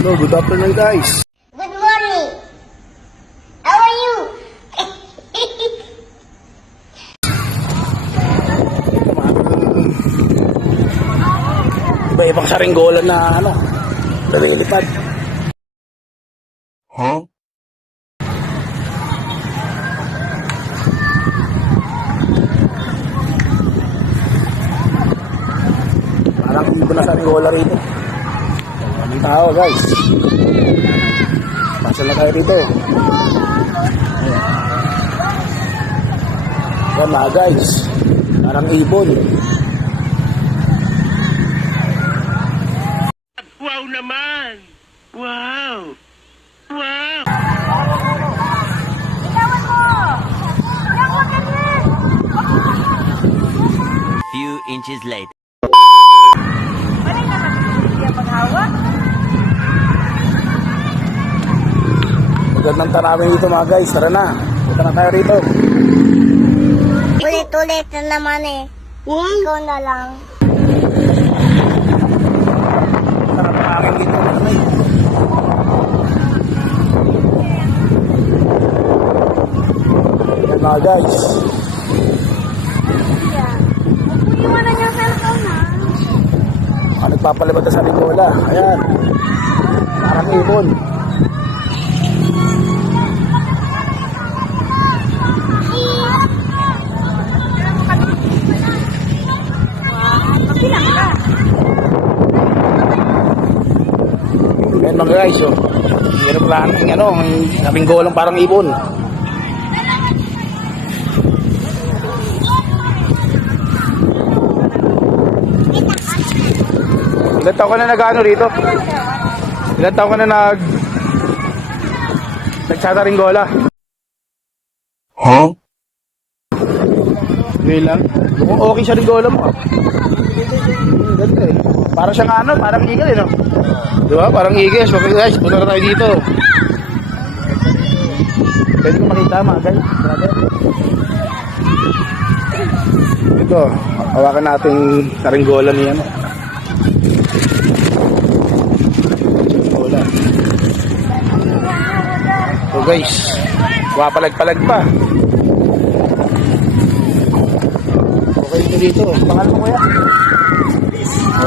Hello, good afternoon guys. Good morning. How are you? Iba-ibang saringgolan na nalilipad. Huh? Parang iba na saringgola rito. Maraming tao guys. Pasal na kayo rito. Yan mga guys. Parang ibon. Wow naman! Wow! Wow! Few inches later. Magandang tarawih dito mga guys. Tara na. Punta na tayo rito. Ulit-ulit na naman eh. Ikaw na lang. Sarap ang hangin dito. Yan mga guys. Iwanan niya ang cellphone na. Nagpapalibad na sa linggola. Ayan. Parang ibon. Kapilang ka. Ayan mga guys. Oh. Meron pala ang linggolang parang ibon. Ilan taon ka na nag-ano rito? Ilan taon ka na nagsataringgola? Huh? Okay lang. Mukhang okay siya ringgola mo. Ganda eh. Parang siyang parang eagle eh no? Diba? Parang eagle. So guys, punta na tayo dito. Pwede ko makita mga guys. Brother. Ito, hawakan natin karinggola niya no? So guys, wapalag-palag pa. Okay ito dito. Pangalan mo kuya?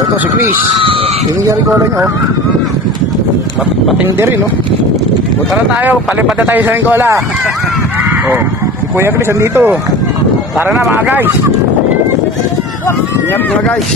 Ito si Chris. Hinigari ko lang nyo. Patindi rin no. Punta na tayo. Palipad na tayo sa Ringgola. Si Kuya Chris andito. Tara na mga guys. Ingat mga guys.